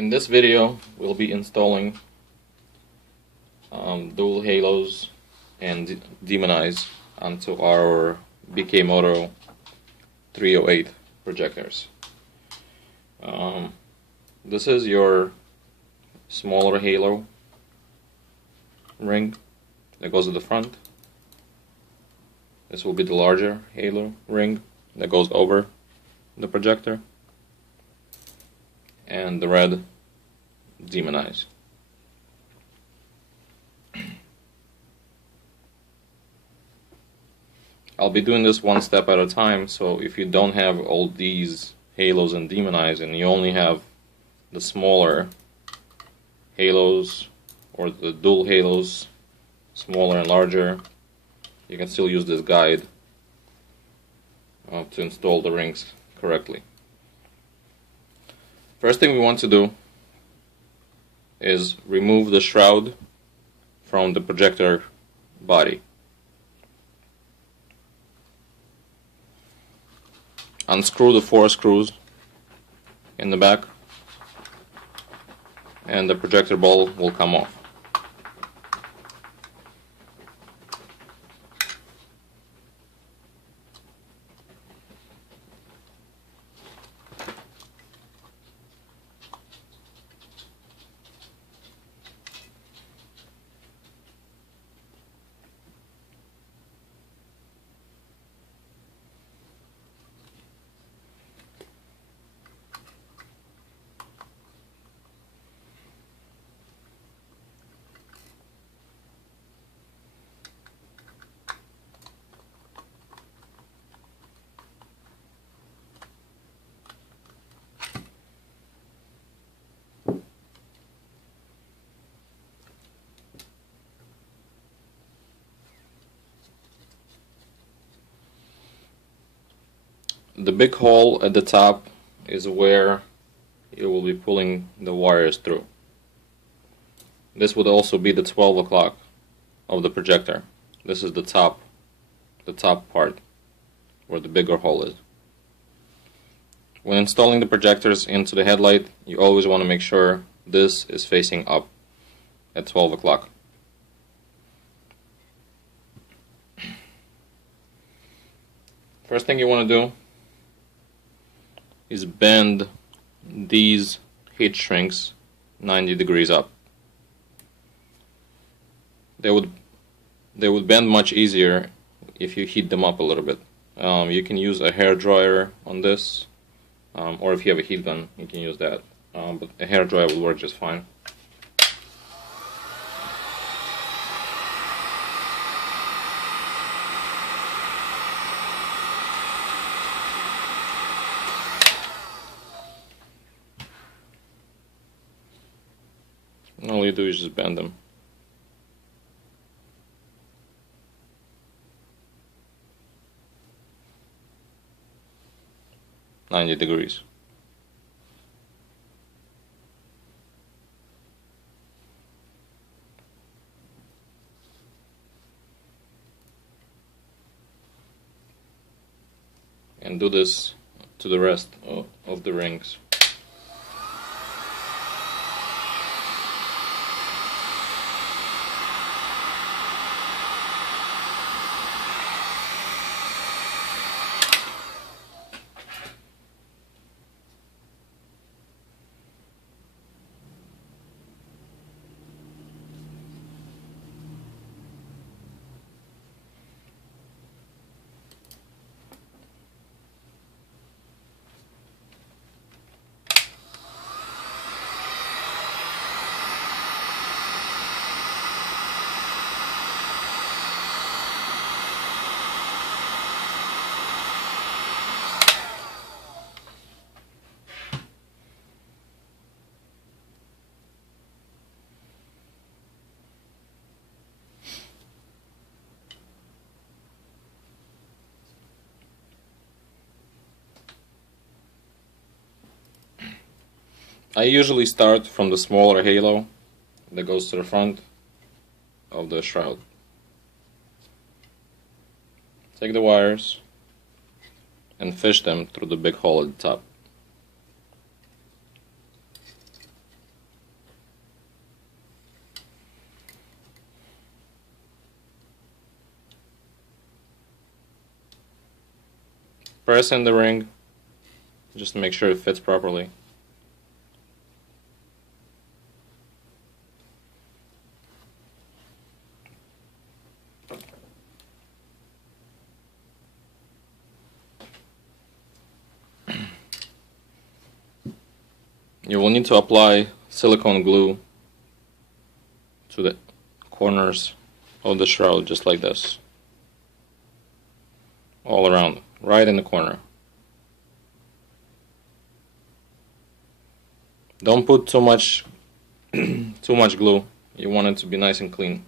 In this video, we'll be installing dual halos and demonize onto our BKMOTO 308 projectors. This is your smaller halo ring that goes at the front. This will be the larger halo ring that goes over the projector, and the red demonize. I'll be doing this one step at a time, so if you don't have all these halos and demonize and you only have the smaller halos or the dual halos, smaller and larger, you can still use this guide to install the rings correctly. First thing we want to do is remove the shroud from the projector body. Unscrew the 4 screws in the back and the projector ball will come off. The big hole at the top is where you will be pulling the wires through. This would also be the 12 o'clock of the projector. This is the top part where the bigger hole is. When installing the projectors into the headlight, you always want to make sure this is facing up at 12 o'clock. First thing you want to do is bend these heat shrinks 90 degrees up. They would bend much easier if you heat them up a little bit. You can use a hair dryer on this, or if you have a heat gun, you can use that. But a hair dryer will work just fine. All you do is just bend them. "90 degrees. And do this to the rest of the rings. I usually start from the smaller halo that goes to the front of the shroud. Take the wires and fish them through the big hole at the top. press in the ring just to make sure it fits properly. You will need to apply silicone glue to the corners of the shroud, just like this, all around, right in the corner. Don't put too much glue. You want it to be nice and clean.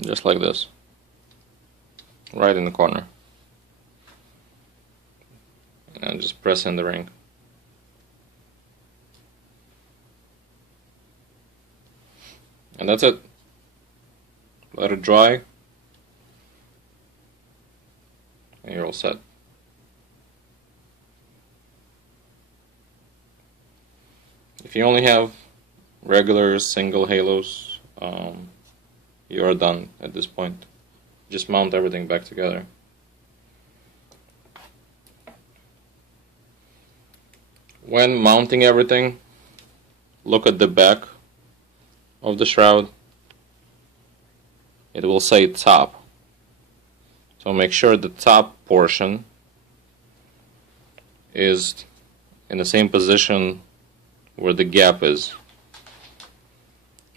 Just like this, right in the corner, and just press in the ring. And that's it. Let it dry, and you're all set. If you only have regular single halos, you are done at this point. Just mount everything back together. When mounting everything, look at the back of the shroud. It will say top. So make sure the top portion is in the same position where the gap is.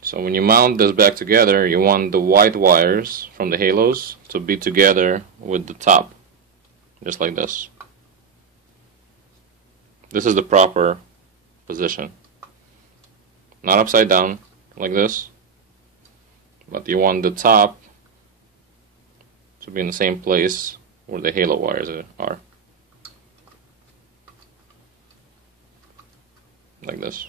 So when you mount this back together, you want the white wires from the halos to be together with the top, just like this. This is the proper position. Not upside down, like this, but you want the top to be in the same place where the halo wires are. Like this.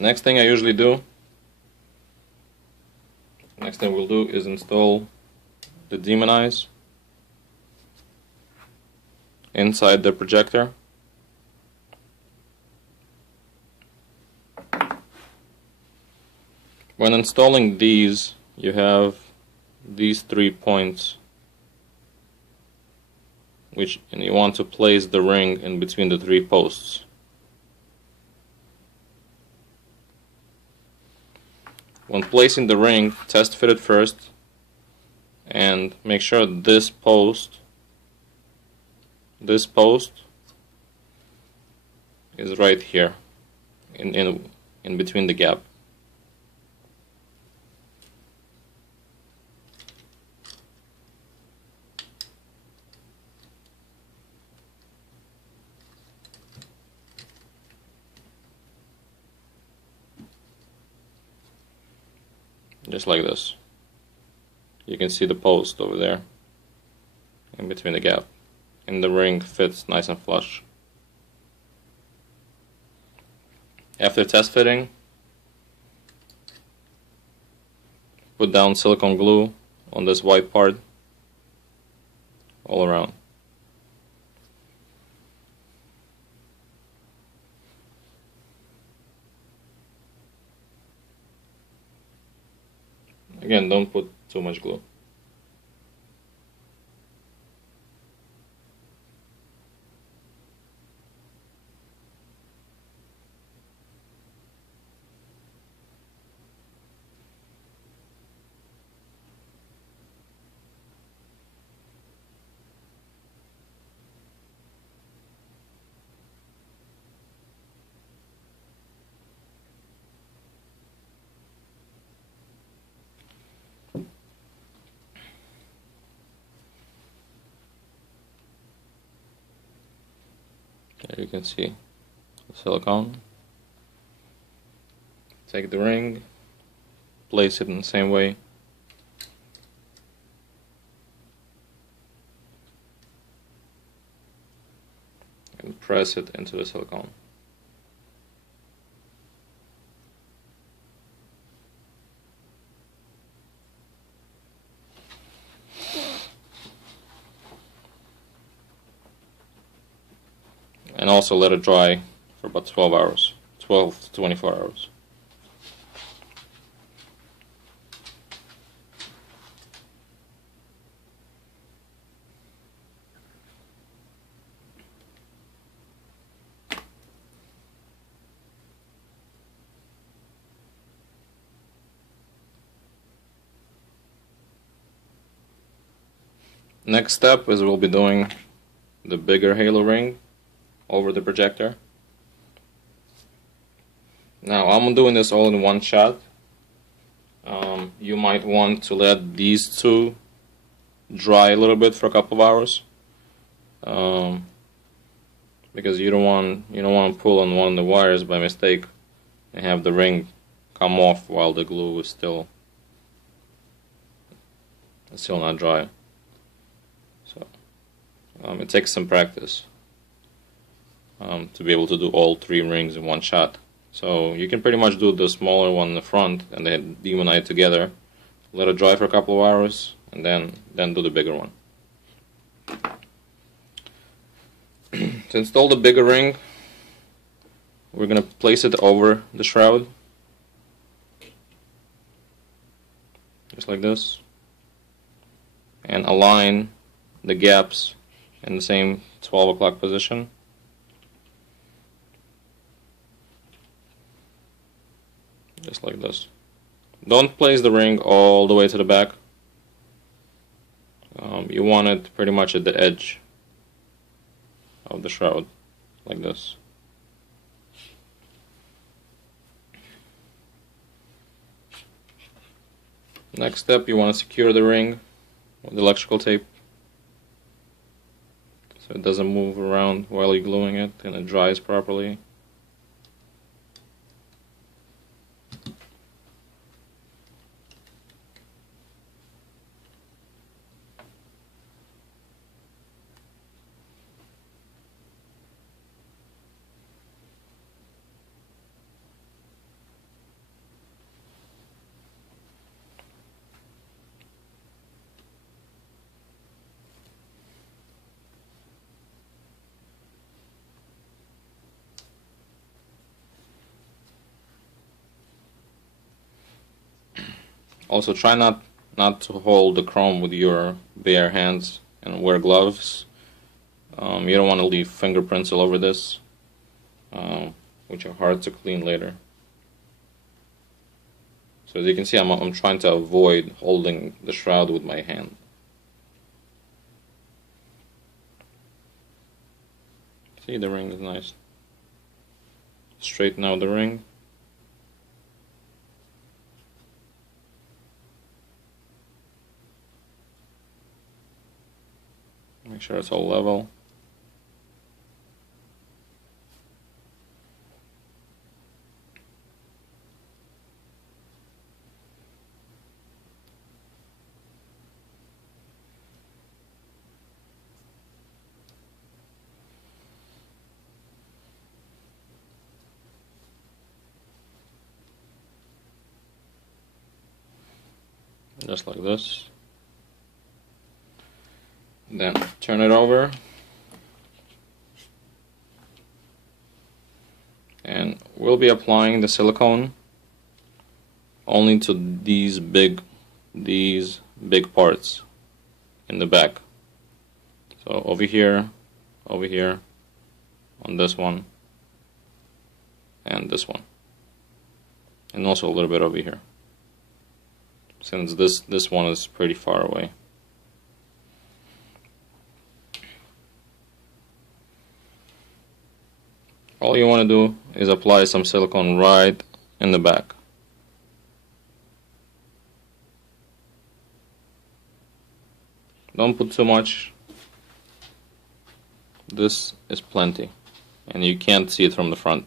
Next thing we'll do is install the demonize inside the projector. When installing these, you have these 3 points, and you want to place the ring in between the 3 posts. When placing the ring, test fit it first and make sure this post is right here in between the gap. Just like this. You can see the post over there in between the gap, and the ring fits nice and flush. After test fitting, put down silicone glue on this white part all around. Again, don't put too much glue. There you can see the silicone. Take the ring, place it in the same way. And press it into the silicone. And also let it dry for about 12 hours, 12 to 24 hours. Next step is we'll be doing the bigger halo ring over the projector. Now I'm doing this all in one shot. You might want to let these two dry a little bit for a couple of hours, because you don't want to pull on one of the wires by mistake and have the ring come off while the glue is still not dry. So it takes some practice to be able to do all 3 rings in one shot. So you can pretty much do the smaller one in the front and then demonite together, let it dry for a couple of hours, and then do the bigger one. To install the bigger ring, we're going to place it over the shroud, just like this, and align the gaps in the same 12 o'clock position. Just like this. Don't place the ring all the way to the back. You want it pretty much at the edge of the shroud, like this. Next step, you want to secure the ring with electrical tape so it doesn't move around while you're gluing it and it dries properly. Also, try not to hold the chrome with your bare hands and wear gloves. You don't want to leave fingerprints all over this, which are hard to clean later. So as you can see, I'm trying to avoid holding the shroud with my hand. See, the ring is nice. Straighten out the ring. Make sure it's all level. Just like this. Then turn it over, and we'll be applying the silicone only to these big parts in the back. So over here, on this one, and this one, and also a little bit over here, since this one is pretty far away. All you want to do is apply some silicone right in the back. Don't put too much. This is plenty, and you can't see it from the front.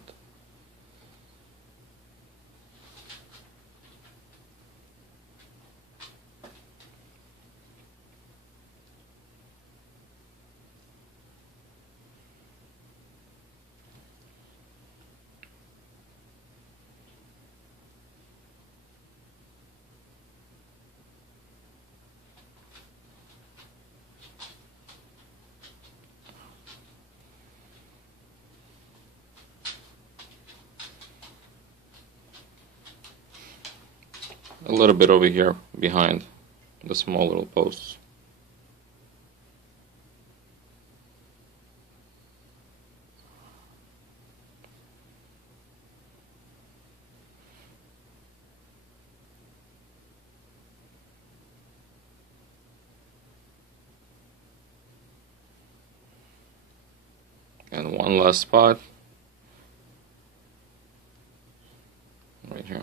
a little bit over here behind the small little posts. And one last spot right here.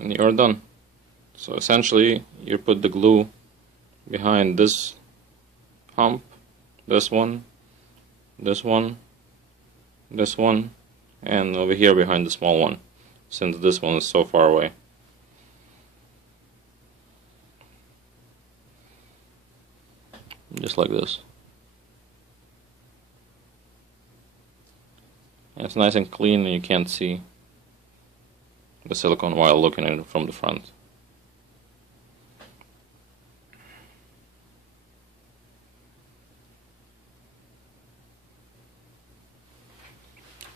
And you're done. So essentially you put the glue behind this hump, this one, this one, this one, and over here behind the small one, since this one is so far away. Just like this. And it's nice and clean and you can't see the silicone while looking at it from the front.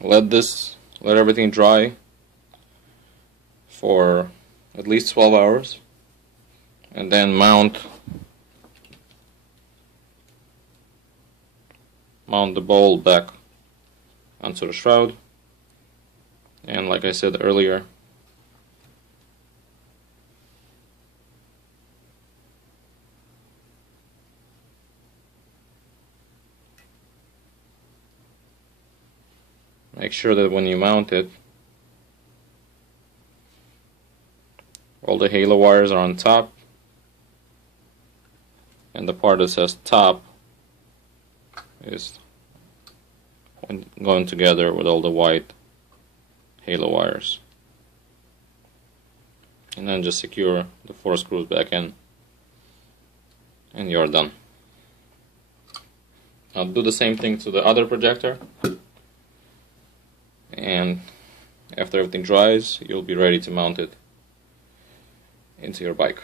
Let everything dry for at least 12 hours and then mount the bowl back onto the shroud. And like I said earlier, make sure that when you mount it, all the halo wires are on top, and the part that says top is going together with all the white halo wires. And then just secure the 4 screws back in, and you're done. I'll do the same thing to the other projector, and after everything dries, you'll be ready to mount it into your bike.